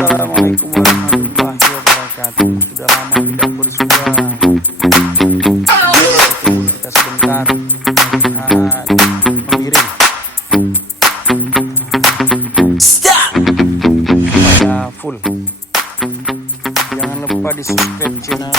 Assalamualaikum warahmatullahi wabarakatuh. Sudah lama tidak bersua. Tunggu kita sebentar. Lihat pemiring. Pada full. Jangan lupa di subscribe channel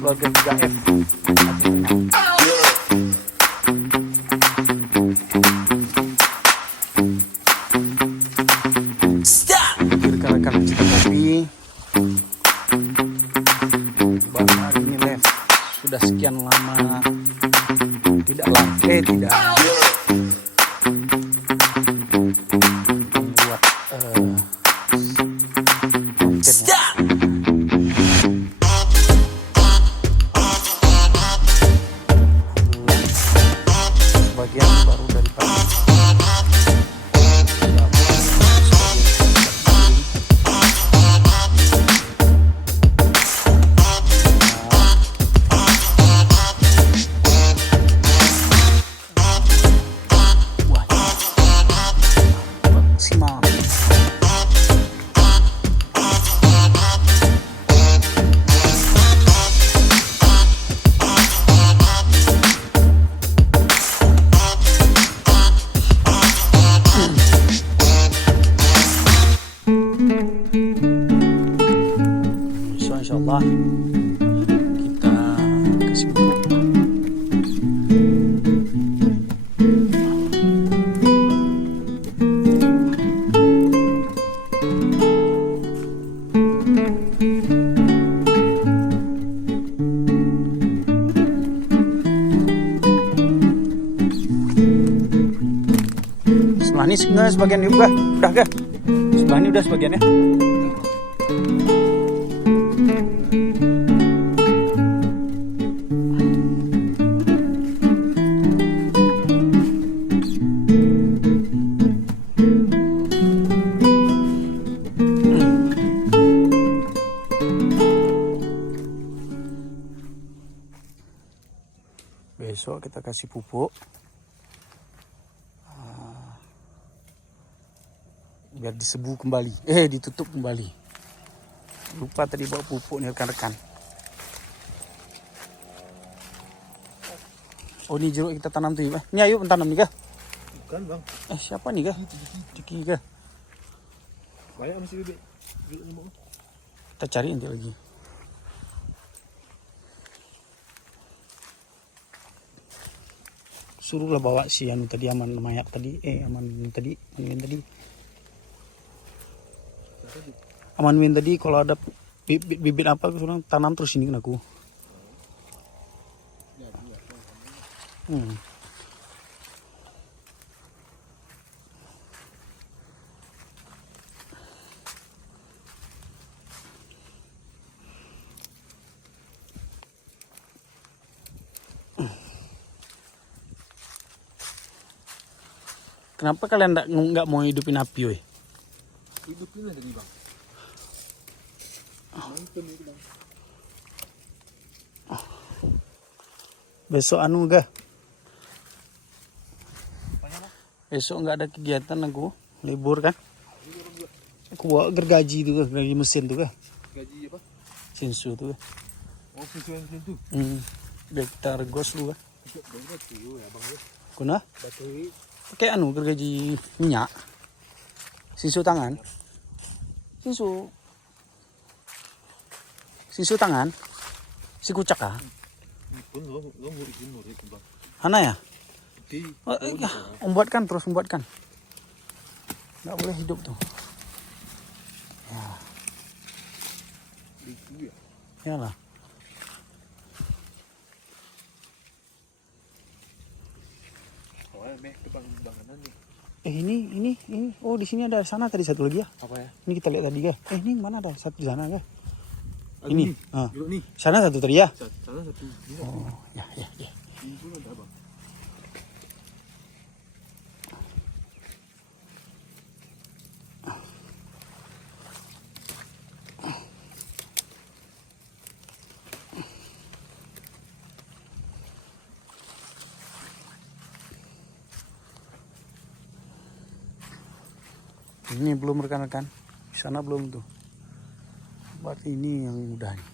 keluarga 3F. Rekan-rekan kita kopi baru hari ini live. Sudah sekian lama tidak live, tidak membuat konten. Sebagian baru dari pagi. Insyaallah kita kasih pupuk. Sebelah ini sebagian juga udah ke? Sebelah ini udah sebagiannya. Besok kita kasih pupuk biar disebu kembali, ditutup kembali. Lupa tadi bawa pupuk nih rekan-rekan. Oh, ini jeruk kita tanam tuh ya. Ini ayo tanam nih kah? Bukan bang. Siapa nih kah? Ciki kah? Banyak masih bibit. Kita cari nanti lagi. Suruhlah bawa si anu tadi, aman mayak tadi, aman tadi. Aman win tadi kalau ada bibit apa suruh tanam terus ini kan aku. Kenapa kalian nggak mau hidupin api, woi? Hidupin aja nih bang. Besok anu gak? Besok nggak ada kegiatan aku, libur kan? Aku bawa gergaji tuh, gergaji mesin tuh kah? Gaji apa? Sinsu tuh kah? Oh, sesuai itu. Bektar gos lu kah? Betul ya bang. Kuna? Bateri. Pakai anu gergaji minyak. Sinsu tangan. Sinsu tangan. Si kucak kah? Pun lo murid bang. Hana ya? Di. Membuatkan terus membuatkan. Nggak boleh hidup tuh. Ya. Itu ya. Yalah. Bangunan nih. Ini. Oh, di sini ada sana tadi satu lagi ya. Apa ya? Ini kita lihat tadi ya. Ini mana ada satu di sana ya? Ini. Nih. Sana satu tadi ya. Sana satu. Oh, ya. Ini pun ada bang. Ini belum rekan-rekan. Sana belum tuh. Berarti ini yang udah nih.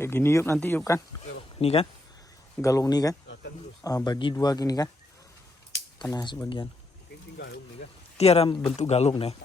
Kayak gini yuk nanti yuk kan. Ini kan. Galung ini kan. Bagi dua gini kan. Tengah sebagian. Tiara bentuk galung nih.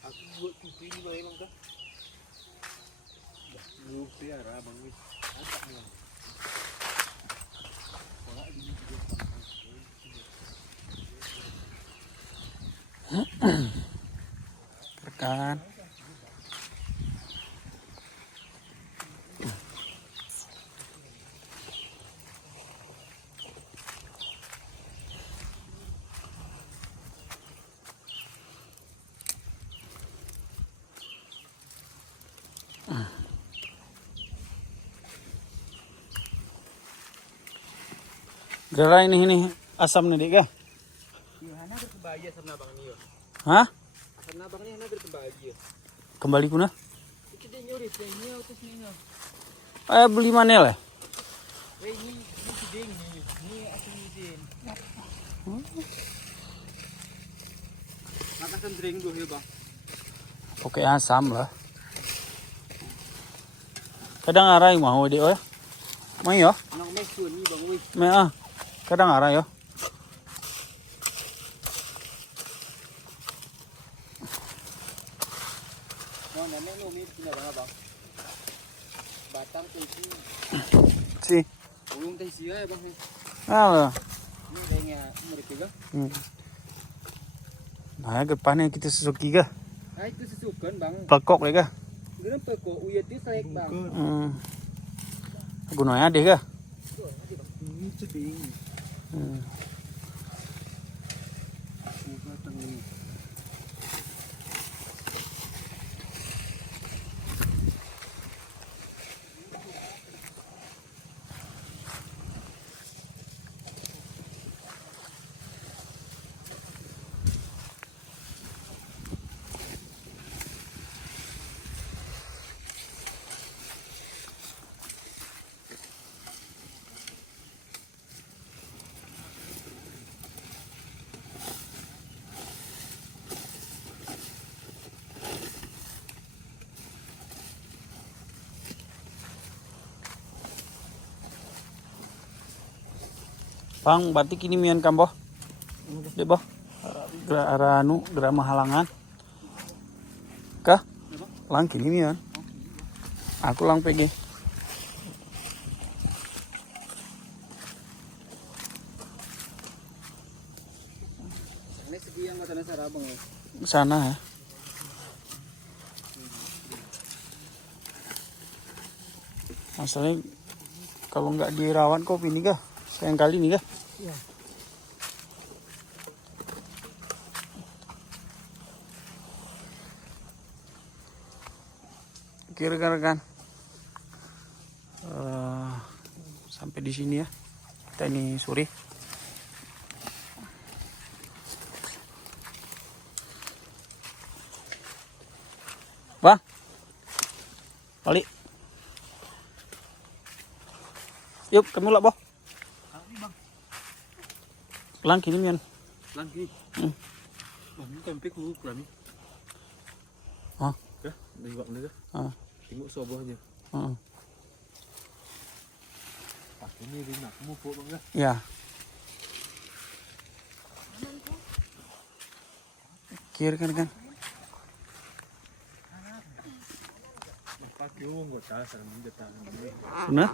Aku buat pipi ni bang emang dah. Lu piara bang wis. Ada ni. Orang ini juga Rekan. Gara ini asam nih dek. Hana berbahaya sama abang ni yo. Hah? Karena abang ni hana berbahaya. Kembali kuna? Kita nyuri ni auto sini. Beli mana lah? Ni seding ni. Ni asam ni din. Makan drink dulu ya bang. Oke asam lah. Kadang arai mau dek ya? Mau ya? Nak main suan ni bang wis. Kadang arai ya? Mau nenek ni umi sini bang. Batang tu Si. ulung teh sia ya bang. Ah. Ni dengnya mereka ke? Nah, depannya kita susuki ke? Ah itu sesukan bang. Pelkok ya ke? Kenapa kok uyat tu saya bang? Gunanya deh ke? Ini seding. Hmm. Batang ni. Bang, batik ini mian kamboh. Dek boh. Gerak anu, gerak mahalangan. Kah? Lang kini mian. Aku lang PG. Ini segi yang kata nasara bang. Sana ya. Masalahnya kalau nggak dirawat kok ini kah? Sayang kali nih kah? Iya. Oke rekan-rekan. Sampai di sini ya. Kita ini sore. Bang. Balik. Yuk, kamu lah, boh. Lang kini mian. Lagi. Bang ni kan pek ku kurang ni. Hah? Ya, dari bang ni ke? Tengok soboh aja. Ini dia nak mupuk bang ke? Ya. Kiri kan. Pakai uang gua tas sama dia tangan ni. Sunnah?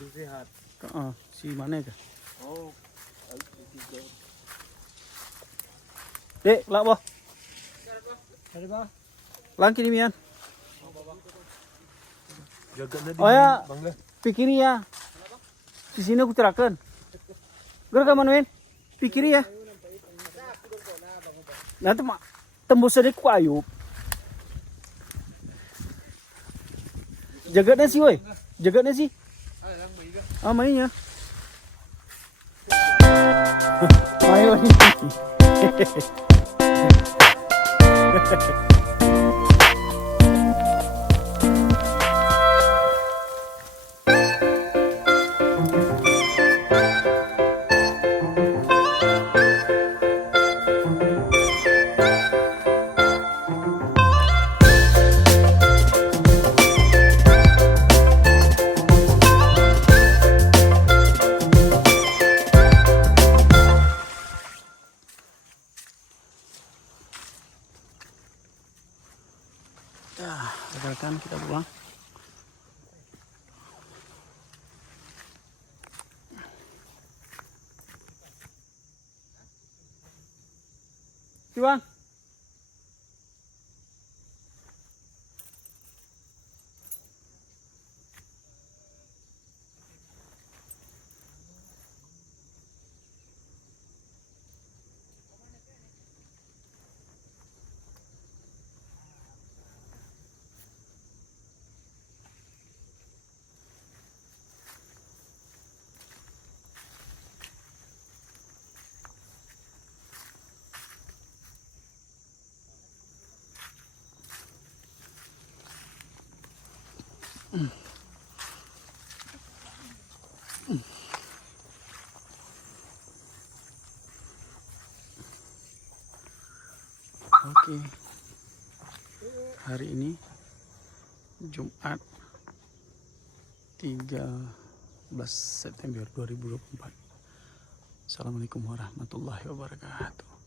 Dia sehat. Si mana ke? Oh. Dek, lah boh. Ada bang. Lang kini mian. Jaga nanti. Oh ya, Bang le. pikiri ya. Di sini aku terakan. Gara manuin. Pikiri ya. Nanti mak tembus dari ku Ayub. Jaga nasi woi. Jaga nasi. Ah, lang bayi ke? Mainnya. Ya, rekan-rekan kita pulang. Bang. Oke, hari ini Jumat 13 September 2024. Assalamualaikum warahmatullahi wabarakatuh.